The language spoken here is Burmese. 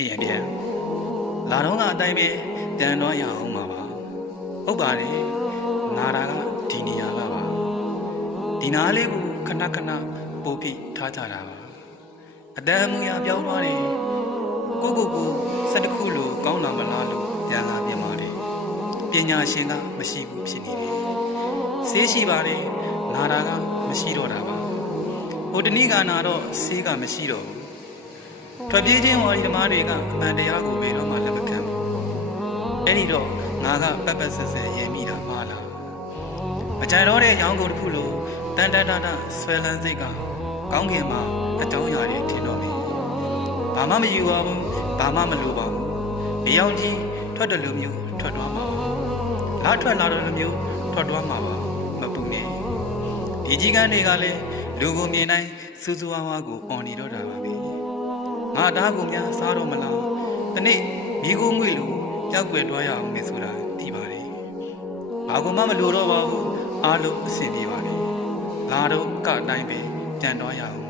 အေးရပြန်လာတော့ကအတိုင်းပဲတန်တော့ရအောင်ပါပါဟုတ်ပါတယ်ငါတာကဒီနေရာကပါဒီနားလေးကိုခဏခဏပို့ပြီးထားကြတာပါအတန်မူရပြောင်းသွားတယ်ကိုစက်တစ်ခုလိုကောင်းလာမလားလို့ပြန်လာပြန်ပါတယ်ပညာရှင်ကမရှိဘူးဖြစ်နေတယ်ဆေးရှိပါတယ်နာတာကမရှိတော့တာပါဟိုတနည်းကနာတော့ဆေးကမရှိတော့ဘူးထွက်ပြေးခြင်းဝါဒီဓမ္မတွေကအမှန်တရားကိုဘယ်တော့မှလက်မခံဘူးအဲ့ဒီတော့ငါကပတ်ပတ်ဆက်ဆက်ရဲမိတာမှားလားမကြိုင်တော့တဲ့ရောင်းကုန်တစ်ခုလိုတန်တန်တန်ဆွဲလန်းစိတ်ကကောင်းကင်မှာအကြောင်းအရာတွေထင်တော့တယ်ဘာမှမယူပါဘူးဘာမှမလိုပါဘူးဒီရောက်ကြီးထွက်တယ်လို့မျိုးထွက်သွားမှာလာထွက်လာတယ်လို့မျိုးထွက်သွားမှာပါမပူနဲ့ဒီကြီးကန်းတွေကလည်းလူကိုမြင်တိုင်းစူးစူးဝါးဝါကိုអော်နေတော့တာပါပဲငါသားကိုများစားတော့မလားဒီနေ့မိကိုငွေလိုကြောက်ွယ်တွားရအောင်မယ်ဆိုတာသိပါတယ်ဘာကိုမှမလိုတော့ပါဘူးအားလုံးအဆင်ပြေပါလေလာတော့ကအတိုင်းပဲကြံတွားရအောင်